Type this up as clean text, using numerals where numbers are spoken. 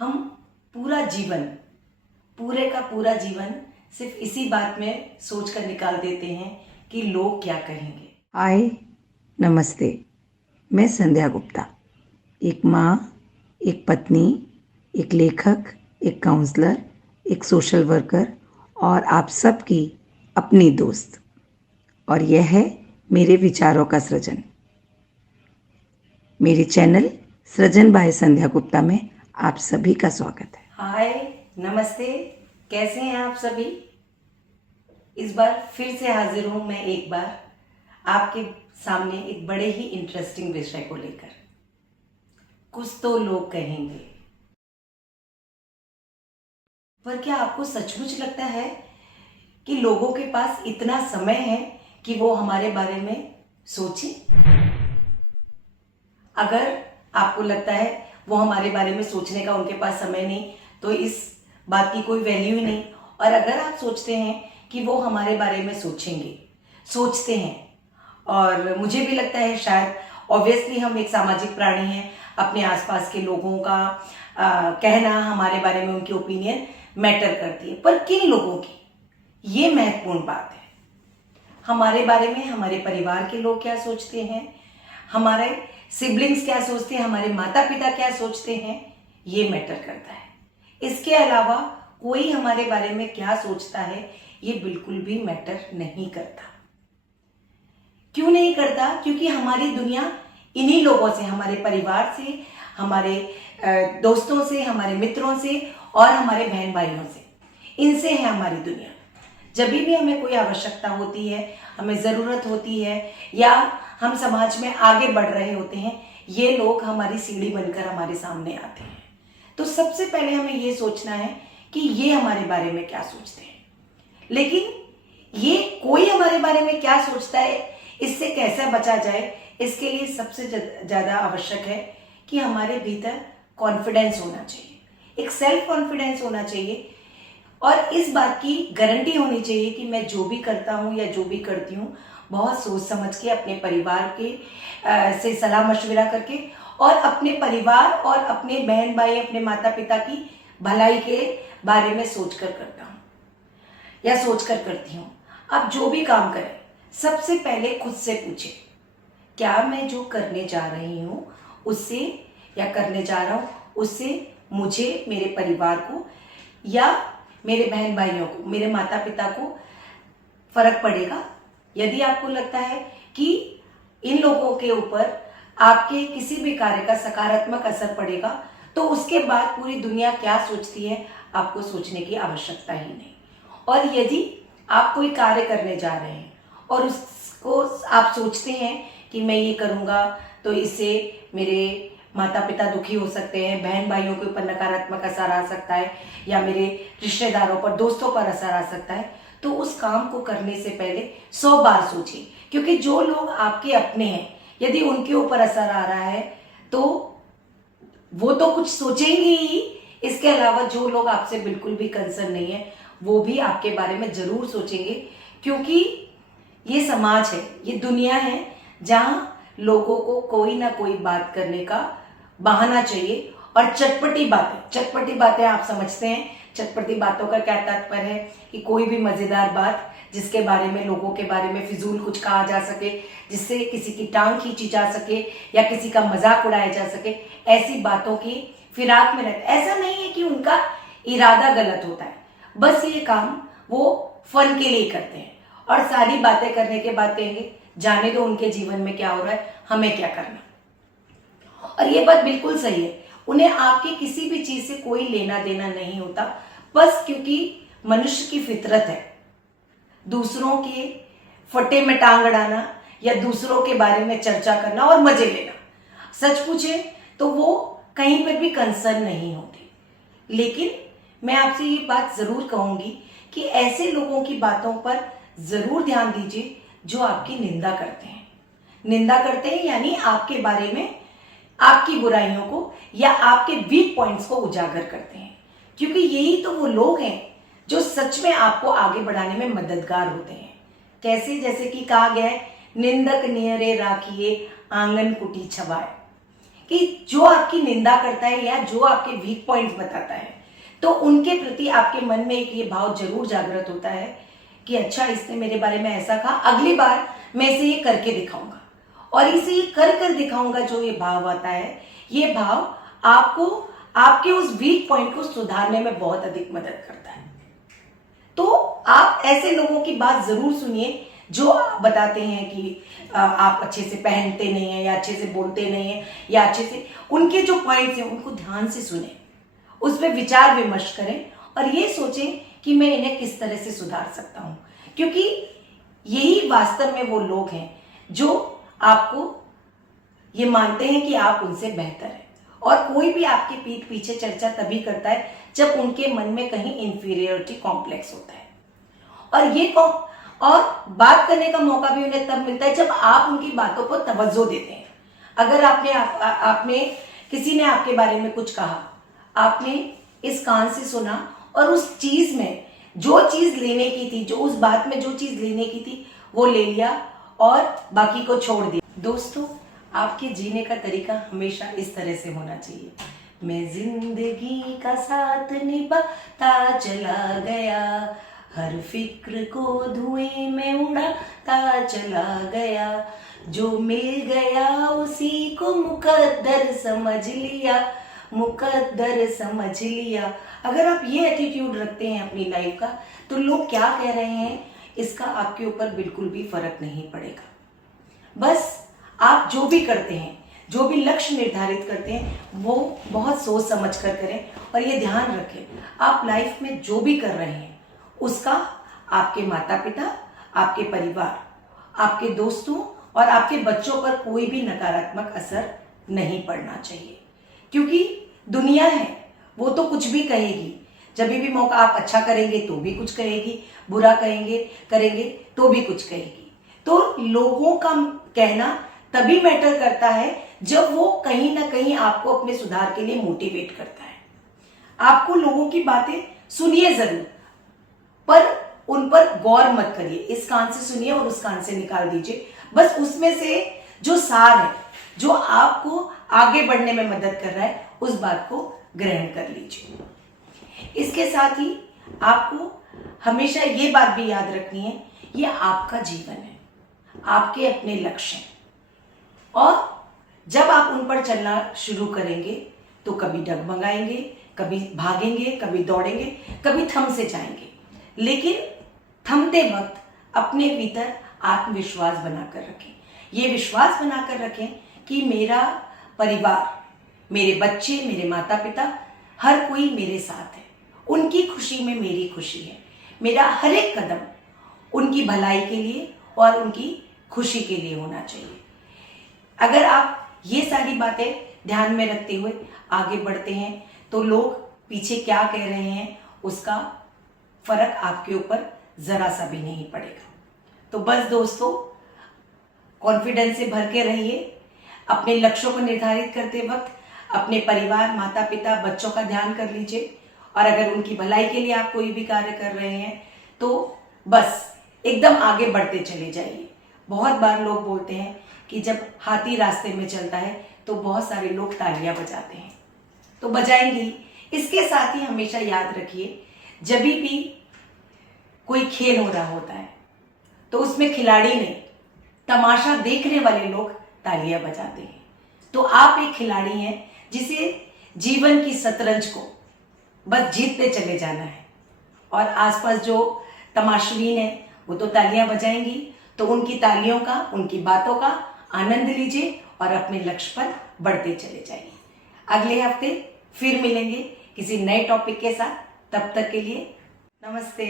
हम पूरे का पूरा जीवन सिर्फ इसी बात में सोच कर निकाल देते हैं कि लोग क्या कहेंगे। हाय, नमस्ते। मैं संध्या गुप्ता, एक माँ, एक पत्नी, एक लेखक, एक काउंसलर, एक सोशल वर्कर और आप सबकी अपनी दोस्त। और यह है मेरे विचारों का सृजन। मेरे चैनल सृजन बाय संध्या गुप्ता में आप सभी का स्वागत है। हाय, नमस्ते, कैसे हैं आप सभी। इस बार फिर से हाजिर हूं मैं एक बार आपके सामने एक बड़े ही इंटरेस्टिंग विषय को लेकर। कुछ तो लोग कहेंगे, पर क्या आपको सचमुच लगता है कि लोगों के पास इतना समय है कि वो हमारे बारे में सोचें? अगर आपको लगता है वो हमारे बारे में सोचने का उनके पास समय नहीं, तो इस बात की कोई वैल्यू ही नहीं। और अगर आप सोचते हैं कि वो हमारे बारे में सोचते हैं, और मुझे भी लगता है शायद, ऑब्वियसली हम एक सामाजिक प्राणी हैं, अपने आसपास के लोगों का कहना हमारे बारे में, उनकी ओपिनियन मैटर करती है। पर किन लोगों की, ये महत्वपूर्ण बात है। हमारे बारे में हमारे परिवार के लोग क्या सोचते हैं, हमारे सिबलिंग्स क्या सोचते हैं, हमारे माता पिता क्या सोचते हैं, ये मैटर करता है। इसके अलावा कोई हमारे बारे में क्या सोचता है, ये बिल्कुल भी मैटर नहीं करता। क्यों नहीं करता? क्योंकि हमारी दुनिया इन्हीं लोगों से, हमारे परिवार से, हमारे दोस्तों से, हमारे मित्रों से और हमारे बहन भाइयों से, इनसे है हमारी दुनिया। जब भी हमें कोई आवश्यकता होती है, हमें ज़रूरत होती है, या हम समाज में आगे बढ़ रहे होते हैं, ये लोग हमारी सीढ़ी बनकर हमारे सामने आते हैं। तो सबसे पहले हमें ये सोचना है कि ये हमारे बारे में क्या सोचते हैं। लेकिन ये कोई हमारे बारे में क्या सोचता है, इससे कैसे बचा जाए, इसके लिए सबसे ज़्यादा आवश्यक है कि हमारे भीतर कॉन्फिडेंस होना चाहिए, एक सेल्फ कॉन्फिडेंस होना चाहिए, और इस बात की गारंटी होनी चाहिए कि मैं जो भी करता हूँ या जो भी करती हूँ, बहुत सोच समझ के, अपने परिवार के से सलाह मशविरा करके, और अपने परिवार और अपने बहन भाई, अपने माता पिता की भलाई के बारे में सोचकर करता हूँ या सोचकर करती हूँ। आप जो भी काम करें, सबसे पहले खुद से पूछें, क्या मैं जो करने जा रही हूँ उससे, या करने जा रहा हूँ उससे, मुझे, मेरे परिवार को या मेरे बहन भाइयों को, मेरे माता पिता को फर्क पड़ेगा? यदि आपको लगता है कि इन लोगों के ऊपर आपके किसी भी कार्य का सकारात्मक असर पड़ेगा, तो उसके बाद पूरी दुनिया क्या सोचती है, आपको सोचने की आवश्यकता ही नहीं। और यदि आप कोई कार्य करने जा रहे हैं और उसको आप सोचते हैं कि मैं ये करूँगा तो इससे मेरे माता पिता दुखी हो सकते हैं, बहन भाइयों के ऊपर नकारात्मक असर आ सकता है, या मेरे रिश्तेदारों पर, दोस्तों पर असर आ सकता है, तो उस काम को करने से पहले 100 बार सोचिए। क्योंकि जो लोग आपके अपने हैं, यदि उनके ऊपर असर आ रहा है तो वो तो कुछ सोचेंगे ही। इसके अलावा जो लोग आपसे बिल्कुल भी कंसर्न नहीं है, वो भी आपके बारे में जरूर सोचेंगे। क्योंकि ये समाज है, ये दुनिया है, जहां लोगों को कोई ना कोई बात करने का बहाना चाहिए। और चटपटी बातें आप समझते हैं, चटपटी बातों का क्या तात्पर्य है कि कोई भी मजेदार बात जिसके बारे में, लोगों के बारे में फिजूल कुछ कहा जा सके, जिससे किसी की टांग खींची जा सके या किसी का मजाक उड़ाया जा सके, ऐसी बातों की फिराक में रहते। ऐसा नहीं है कि उनका इरादा गलत होता है, बस ये काम वो फन के लिए करते हैं, और सारी बातें करने के बाद कहेंगे जाने दो उनके जीवन में क्या हो रहा है, हमें क्या करना। और ये बात बिल्कुल सही है, उन्हें आपकी किसी भी चीज से कोई लेना देना नहीं होता, बस क्योंकि मनुष्य की फितरत है दूसरों के फटे में टांग अड़ाना या दूसरों के बारे में चर्चा करना और मजे लेना। सच पूछे तो वो कहीं पर भी कंसर्न नहीं होती। लेकिन मैं आपसे ये बात जरूर कहूंगी कि ऐसे लोगों की बातों पर जरूर ध्यान दीजिए जो आपकी निंदा करते हैं, यानी आपके बारे में आपकी बुराइयों को या आपके वीक पॉइंट्स को उजागर करते हैं। क्योंकि यही तो वो लोग हैं जो सच में आपको आगे बढ़ाने में मददगार होते हैं। कैसे? जैसे कि कहा गया है, निंदक नियरे राखिए आंगन कुटी छवाए, कि जो आपकी निंदा करता है या जो आपके वीक पॉइंट्स बताता है, तो उनके प्रति आपके मन में एक ये भाव जरूर जागृत होता है कि अच्छा, इसने मेरे बारे में ऐसा कहा, अगली बार मैं इसे ये करके दिखाऊंगा। और इसे ये कर दिखाऊंगा, जो ये भाव आता है, ये भाव आपको आपके उस वीक पॉइंट को सुधारने में बहुत अधिक मदद करता है। तो आप ऐसे लोगों की बात जरूर सुनिए जो बताते हैं कि आप अच्छे से पहनते नहीं हैं या अच्छे से बोलते नहीं हैं या अच्छे से, उनके जो पॉइंट्स हैं उनको ध्यान से सुने, उस पर विचार विमर्श करें और ये सोचें कि मैं इन्हें किस तरह से सुधार सकता हूं, क्योंकि यही वास्तव में वो लोग हैं जो आपको ये मानते हैं कि आप उनसे बेहतर हैं। और कोई भी आपके पीठ पीछे चर्चा तभी करता है जब उनके मन में कहीं इंफीरियरिटी कॉम्प्लेक्स होता है, और बात करने का मौका भी उन्हें तब मिलता है जब आप उनकी बातों को तवज्जो देते हैं। अगर आपने किसी ने आपके बारे में कुछ कहा, आपने इस कान से सुना और उस चीज में जो चीज लेने की थी, जो उस बात में जो चीज लेने की थी वो ले लिया और बाकी को छोड़ दिया। दोस्तों, आपके जीने का तरीका हमेशा इस तरह से होना चाहिए। मैं जिंदगी का साथ निभाता चला गया, हर फिक्र को धुएं में उड़ाता चला गया, जो मिल गया उसी को मुकद्दर समझ लिया, मुकद्दर समझ लिया। अगर आप ये एटीट्यूड रखते हैं अपनी लाइफ का, तो लोग क्या कह रहे हैं इसका आपके ऊपर बिल्कुल भी फर्क नहीं पड़ेगा। बस आप जो भी करते हैं, जो भी लक्ष्य निर्धारित करते हैं, वो बहुत सोच समझ कर करें और ये ध्यान रखें, आप लाइफ में जो भी कर रहे हैं उसका आपके माता पिता, आपके परिवार, आपके दोस्तों और आपके बच्चों पर कोई भी नकारात्मक असर नहीं पड़ना चाहिए। क्योंकि दुनिया है, वो तो कुछ भी कहेगी। जब भी मौका आप अच्छा करेंगे तो भी कुछ कहेगी, बुरा करेंगे तो भी कुछ कहेगी। तो लोगों का कहना तभी मैटर करता है जब वो कहीं ना कहीं आपको अपने सुधार के लिए मोटिवेट करता है। आपको लोगों की बातें सुनिए जरूर, पर उन पर गौर मत करिए। इस कान से सुनिए और उस कान से निकाल दीजिए। बस उसमें से जो सार है, जो आपको आगे बढ़ने में मदद कर रहा है, उस बात को ग्रहण कर लीजिए। इसके साथ ही आपको हमेशा ये बात भी याद रखनी है, ये आपका जीवन है, आपके अपने लक्ष्य हैं, और जब आप उन पर चलना शुरू करेंगे तो कभी डगमगाएंगे, कभी भागेंगे, कभी दौड़ेंगे, कभी थम से जाएंगे, लेकिन थमते वक्त अपने भीतर आत्मविश्वास बनाकर रखें। ये विश्वास बनाकर रखें कि मेरा परिवार, मेरे बच्चे, मेरे माता पिता, हर कोई मेरे साथ है, उनकी खुशी में मेरी खुशी है, मेरा हर एक कदम उनकी भलाई के लिए और उनकी खुशी के लिए होना चाहिए। अगर आप ये सारी बातें ध्यान में रखते हुए आगे बढ़ते हैं तो लोग पीछे क्या कह रहे हैं उसका फर्क आपके ऊपर जरा सा भी नहीं पड़ेगा। तो बस दोस्तों, कॉन्फिडेंस से भर के रहिए। अपने लक्ष्यों को निर्धारित करते वक्त अपने परिवार, माता पिता, बच्चों का ध्यान कर लीजिए, और अगर उनकी भलाई के लिए आप कोई भी कार्य कर रहे हैं तो बस एकदम आगे बढ़ते चले जाइए। बहुत बार लोग बोलते हैं कि जब हाथी रास्ते में चलता है तो बहुत सारे लोग तालियां बजाते हैं, तो बजाएंगे। इसके साथ ही हमेशा याद रखिए, जब भी कोई खेल हो रहा होता है तो उसमें खिलाड़ी नहीं, तमाशा देखने वाले लोग तालियां बजाते हैं। तो आप एक खिलाड़ी हैं जिसे जीवन की शतरंज को बस जीतते चले जाना है, और आसपास जो तमाशबीन है वो तो तालियां बजाएंगी। तो उनकी तालियों का, उनकी बातों का आनंद लीजिए और अपने लक्ष्य पर बढ़ते चले जाइए। अगले हफ्ते फिर मिलेंगे किसी नए टॉपिक के साथ। तब तक के लिए नमस्ते।